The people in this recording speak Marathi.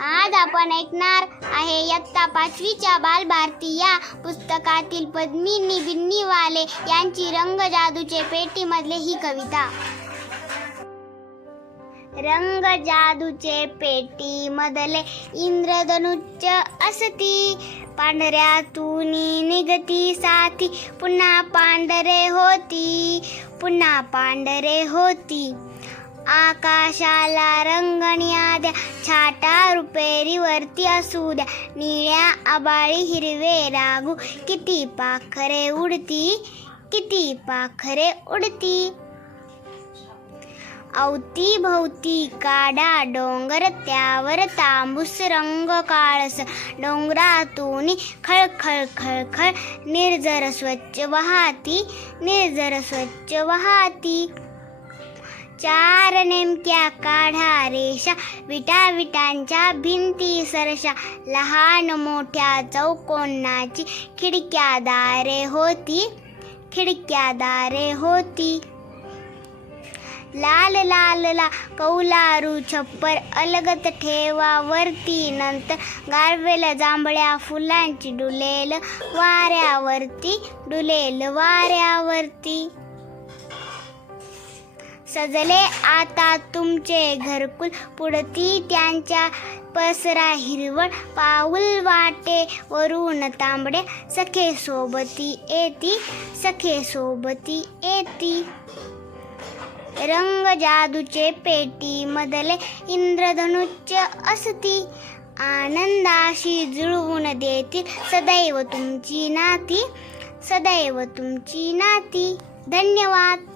आज आपण ऐकणार आहे इयत्ता 5वीच्या बालभारती या पुस्तकातील पद्मिनी बिन्नीवाले यांची रंग जादूचे पेटीमधली ही कविता. रंग जादूचे पेटी मधले इंद्रधनुच्च असती, पांढऱ्यातून निघती साथी, पुन्हा पांढरे होती, पुन्हा पांढरे होती. आकाशाला रंगण्या द्या, छाटा रुपेरीवरती असू द्या, निळ्या आबाळी हिरवे रागू, किती पाखरे उडती, किती पाखरे उडती. अवती भोवती काढा डोंगर, त्यावर तांबूस रंग काळस, डोंगरातून खळखळ खळखळ निर्झर स्वच्छ वाहती, निर्झर स्वच्छ वाहती. चार नेमक्या काढा रेषा, विटा विटांच्या भिंती सरशा, लहान मोठ्या चौकोनाची खिडक्या दारे होती, खिडक्या दारे होती. लाल लाल ला कौलारू छप्पर अलगत ठेवा वरती, नंतर गारवेल जांभळ्या फुलांची डुलेल वाऱ्यावरती, डुलेल वाऱ्यावरती. सजले आता तुमचे घरकुल, पुढती त्यांच्या पसरा हिरवळ, पाऊल वाटे वरून तांबडे, सखे सोबती येती, सखे सोबती येती. रंग जादूचे पेटी मधले इंद्रधनुच्च असती, आनंदाशी जुळवून देतील सदैव तुमची नाती, सदैव तुमची नाती. धन्यवाद.